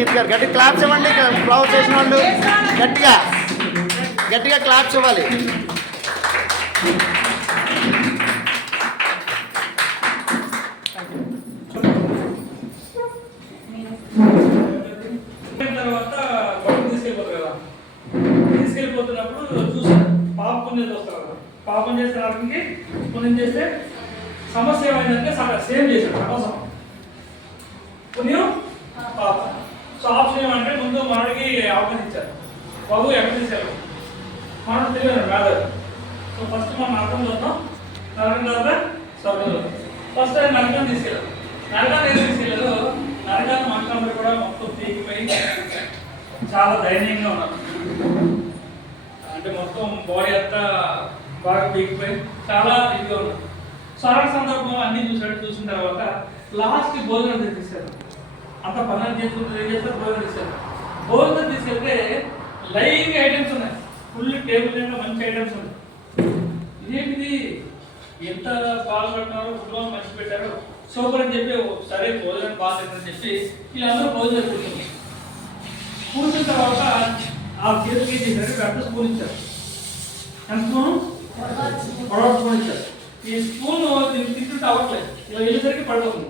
గీత్ గారు. గట్టి క్లాప్స్ ఇవ్వండి. ఫ్లవర్ చేసిన వాళ్ళు గట్టిగా గట్టిగా క్లాప్స్ ఇవ్వాలి. తర్వాత బయటకు కదా. తీసుకెళ్ళిపోతున్నప్పుడు చూసారు పాప పుణ్యం చూస్తారు కదా. పాపం చేసే వారికి పుణ్యం చేస్తే సమస్య ఏమైందంటే సగం సేమ్ చేశాడు సగం పుణ్యం పాపం. సో ఆప్షన్ ఏమంటే ముందు మనకి అవకాశం ఇచ్చారు. బాబు ఎక్కడ చేశారు మనం తెలియదు కాదు సో ఫస్ట్ మనం నరకం చూద్దాం. నరకం తర్వాత స్వర్గం ఫస్ట్ ఆయన నరకం తీసుకెళ్ళారు నరకాన్ని ఏం తీసుకెళ్ళారు నరకాన్ని మనుషులందరూ కూడా మొత్తం తీగిపోయి చాలా దయనీయంగా ఉన్నారు. అంటే మొత్తం బాడీ అంతా బాగా పీకిపోయి చాలా ఇదిగా ఉన్నారు. సో సందర్భం అన్ని చూసాడు చూసిన తర్వాత లాస్ట్ భోజనం తెచ్చేసారు అంత పనులు చేసుకుంటూ ఏం చేస్తారు? భోజనం తీశారు భోజనం తీసుకెళ్తే లైవ్ ఐటమ్స్ ఉన్నాయి. ఫుల్ టేబుల్ మీద మంచి ఐటమ్స్ ఉన్నాయి. ఇదేంటిది? ఎంత పాల్గొంటున్నారో కుటుంబం మంచి పెట్టారో సూపర్ అని చెప్పి సరే భోజనం బాగుందని చెప్పి వీళ్ళందరూ భోజనం కూర్చున్నారు. కూర్చున్న తర్వాత ఆ చేతికి ఏం చేశారు? పెద్ద స్పూన్ ఇచ్చారు. ఎంత స్పూన్ పొడవు స్పూన్ ఇచ్చారు. ఈ స్పూన్ తింటుంటే అవ్వట్లేదు. ఇలా వెళ్ళేసరికి పడుతుంది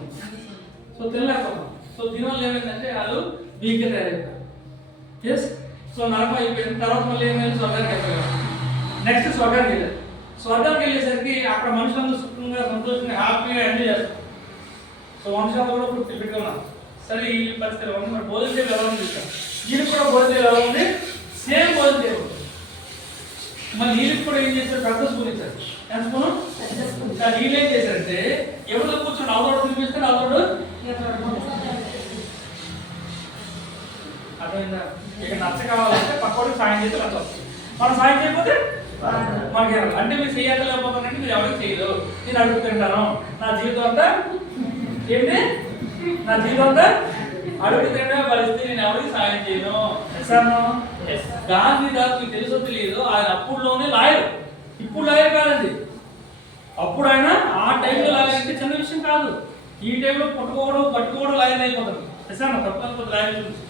సో తినలేకపోతాం సో దీనివల్ల ఏమైందంటే వాళ్ళు వీక్గా తయారైపోయారు. ఎస్ సో నరకం అయిపోయిన తర్వాత మళ్ళీ ఏమైంది స్వర్గానికి అయిపోయారు నెక్స్ట్ స్వర్గానికి వెళ్ళారు. స్వర్గానికి వెళ్ళేసరికి అక్కడ మనుషులందరూ సుఖంగా సంతోషంగా హ్యాపీగా ఎంజాయ్ చేస్తారు. సో వంశాలు కూడా ఇప్పుడు ఫిట్గా ఉన్నారు సరే ఈ పరిస్థితి ఉంది. మరి భోజనం చేయడం ఎలా ఉంది వీళ్ళకి కూడా భోజనం చేయడం ఎలా ఉంది? సేమ్ భోజనం చేయడం మరి వీళ్ళకి కూడా ఏం చేశారు? పెద్ద స్కూల్ ఇచ్చారు. ఎంత కానీ వీళ్ళు ఏం చేశారంటే ఎవరితో కూర్చొని అవతోడు తినిపిస్తే అవతోడు అర్థమైందా ఇక నచ్చ కావాలంటే పక్కోడికి సాయం చేసి నచ్చ మనం సాయం చేయకపోతే మనకి? అంటే మీరు చేయలేకపోతానంటే మీరు ఎవరికి చేయదు నేను అడుగుతుంటాను నా జీవితం అంతా ఏంటి? నా జీవితం అంతా అడుగుతుంటే పరిస్థితి నేను ఎవరికి సాయం చేయను. ఎస్ఆర్నో గాంధీ దాస్ మీకు తెలుసో తెలియదు ఆయన అప్పుడులోనే లాయర్. ఇప్పుడు లాయర్ కాదండి. అప్పుడు ఆయన ఆ టైంలో లాయర్ అంటే చిన్న విషయం కాదు. ఈ టైంలో పట్టుకోవడం పట్టుకోవడం లాయర్ అయిపోతాడు ఎస్ఆర్ తప్పకపోతే లాయర్ గురించి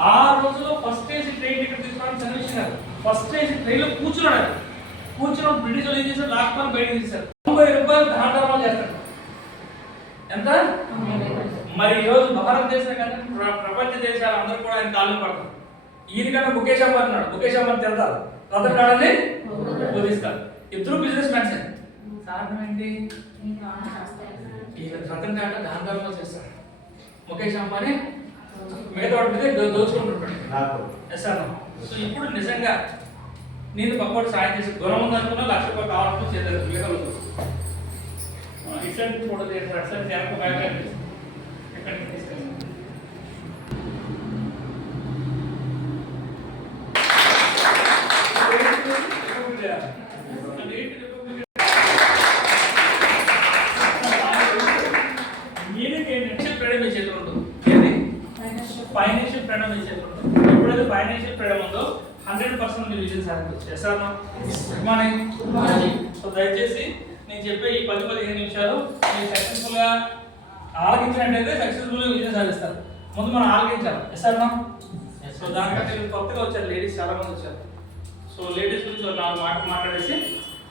ఆ రోజులో ఫస్ట్ ఏసీ ట్రైన్ టికెట్ తీసుకోవడం విషయం కాదు ఫస్ట్ ఏసీ ట్రైన్లో కూర్చున్నాడు. కూర్చున్న బ్రిటిష్ వాళ్ళు ఏం చేశారు? లాక్కొని బయట తీశారు. తొంభై రూపాయలు దాటారాలు చేస్తాడు ఎంత? మరి ఈ రోజు భారతదేశం కానీ ప్ర- ప్రపంచ దేశాలు అందరూ కూడా ఆయన కాళ్ళు పడతారు. ఈయనకన్నా ముఖేష్ అంబానీ ఉన్నాడు. ముఖేష్ అంబానీ తిడతారు. రతన్ టాటాని బోధిస్తారు. ఇద్దరు బిజినెస్ మ్యాన్స్ కారణం ఏంటి? ఈ రతన్ చేస్తారు. ముఖేష్ అంబానీ మిగతా వాటి మీద దో- దోచుకుంటుంటాడు ఎస్ అన్న సో ఇప్పుడు నిజంగా నేను పక్కోటి సాయం చేసి గుణం ఉందనుకున్నా లక్ష రూపాయలు కావాలంటే చేద్దరు మిగతా ఇట్లాంటి ఫోటో చేస్తారు అసలు జనక బ్యాగ్ ఎక్కడికి తీసుకెళ్ళి ఫైనాన్షియల్ ఫ్రీడమ్ మీ ఎప్పుడైతే ఫైనాన్షియల్ ఫ్రీడమ్ ఉందో హండ్రెడ్ పర్సెంట్ మీరు విజయం సాధించవచ్చు ఎస్ గుడ్ మార్నింగ్ సో దయచేసి నేను చెప్పే ఈ పది పదిహేను నిమిషాలు మీరు సక్సెస్ఫుల్గా ఆలకించినట్టయితే సక్సెస్ఫుల్గా విజయం సాధిస్తారు. ముందు మనం ఆలకించాలి. ఎస్ సో దానికంటే మీరు కొత్తగా వచ్చారు. లేడీస్ చాలా మంది వచ్చారు. సో లేడీస్ గురించి ఒక నాలుగు మాటలు మాట్లాడేసి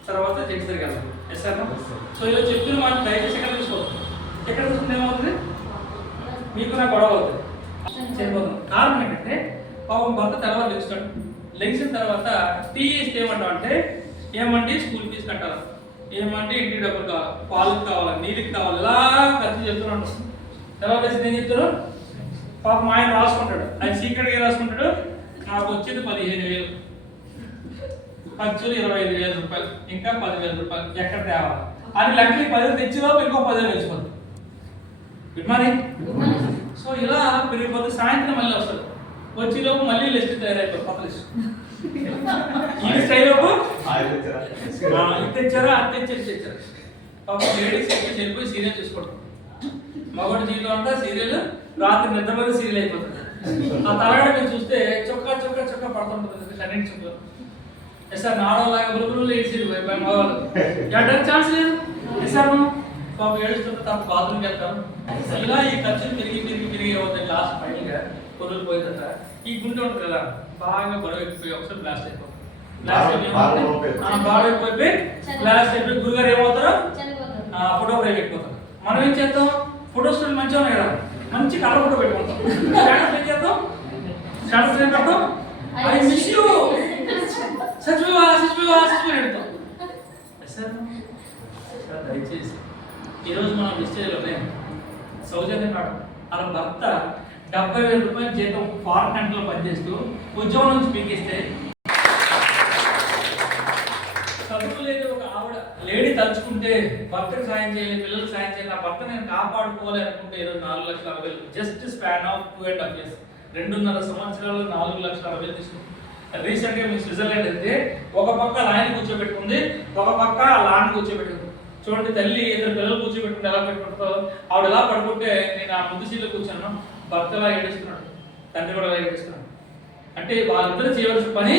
తర్వాత జడ్జి దగ్గర వెళ్దాం. సో ఇలా చెప్తున్న మాట దయచేసి ఎక్కడ తీసుకోవద్దు ఎక్కడ తీసుకుంటే ఏమవుతుంది? మీకు నా గొడవ అవుతుంది. చేయబోతున్నాం కారణం ఏంటంటే పాపం భర్త తర్వాత లెగుస్తాడు లేచిన తర్వాత టీ ఇస్తే ఏమంటాం అంటే ఏమంటే స్కూల్ ఫీజు కట్టాలి? ఏమంటే ఇంటి డబ్బులు కావాలి? పాలకు కావాలి? నీళ్ళకి కావాలి? ఇలా ఖర్చు చెప్తున్నాడు తర్వాత వేసి ఏం చెప్తారు పాపం ఆయన రాసుకుంటాడు. ఆయన సీక్రెట్గా రాసుకుంటాడు. నాకు వచ్చేది పదిహేను వేలు. ఖర్చులు ఇరవై ఐదు వేల రూపాయలు. ఇంకా పదివేల రూపాయలు. ఎక్కడ తేవాలి? అది లెక్కకి పదివేలు తెచ్చిలోపు ఇంకో పదివేలు వేసుకోండి. గుడ్ మార్నింగ్ సో ఇలా పెరిగిపోతే సాయంత్రం మళ్ళీ వస్తుంది వచ్చేలోపు మళ్ళీ లిస్ట్ తయారైపోతుంది కొత్త లిస్ట్. ఇది తెచ్చారా? అది తెచ్చారు తెచ్చారు. పాపం లేడీస్ ఎక్కి వెళ్ళిపోయి సీరియల్ చూసుకోవడం. మగవాడి జీవితం అంతా సీరియల్ రాత్రి నిద్రపోతే సీరియల్ అయిపోతుంది. ఆ మీరు చూస్తే చొక్కా చొక్కా చొక్కా పడుతుంటుంది. కరెంట్ చుక్క. ఎస్ సార్ నాడోలాగా బులుబులు ఏడ్చి మగవాళ్ళు ఎడడానికి ఛాన్స్ లేదు. ఎస్ సార్ పాపం ఏడుస్తుంటే తప్ప బాత్రూమ్కి వెళ్తారు ఇలా ఈ ఖర్చులు తిరిగి తిరిగి తిరిగి అవుతాయి లాస్ట్ ఫైనల్గా కొన్ని తర్వాత ఈ గుండె ఉంటుంది కదా బాగా గొడవ ఎక్కిపోయి ఒకసారి బ్లాస్ట్ అయిపోతుంది బాగా- బ్లాస్ట్ అయిపోయి. బ్లాస్ట్ అయిపోయి గురుగారు ఏమవుతారు? ఫోటో ఫ్రేమ్ పెట్టుకుంటాం మనం ఏం చేస్తాం? ఫోటో స్టూడియో మంచిగా ఉన్నాయి కదా. మంచి కలర్ ఫోటో పెట్టుకుంటాం. స్టేటస్ ఏం చేద్దాం స్టేటస్ ఏం పెడతాం ఐ మిస్ యూ సచివా సచివా సచివా పెడతాం సార్ సార్ దయచేసి ఈరోజు మనం మిస్టేజ్లోనే సౌజన్య మేడం వాళ్ళ భర్త డెబ్బై వేల రూపాయల జీతం ఫారెన్ కంట్రీలో పనిచేస్తూ ఉద్యోగం నుంచి పీకిస్తే చదువు లేని ఒక ఆవిడ లేడీ తలుచుకుంటే భర్తకు సాయం చేయాలి పిల్లలకు సాయం చేయాలి నా భర్త నేను కాపాడుకోవాలి అనుకుంటే ఈరోజు నాలుగు లక్షల అరవై వేలు. Just span of two and half years రెండున్నర సంవత్సరాలు నాలుగు లక్షల అరవై వేలు తీసుకుంది రీసెంట్గా మీ స్విట్జర్లాండ్ వెళ్తే ఒక పక్క లాయన్ కూర్చోబెట్టుకుంది ఒక పక్క లాన్ కూర్చోబెట్టుకుంది. చూడండి తల్లి ఇద్దరు పిల్లలు కూర్చోబెట్టుకుంటే ఎలా పెట్టుకుంటుందో ఆవిడ ఎలా పడుకుంటే నేను ఆ ముందు సీట్లో కూర్చున్నాను భర్త ఎలా ఏడుస్తున్నాడు తండ్రి కూడా ఎలా ఏడుస్తున్నాడు. అంటే వాళ్ళిద్దరు చేయవలసిన పని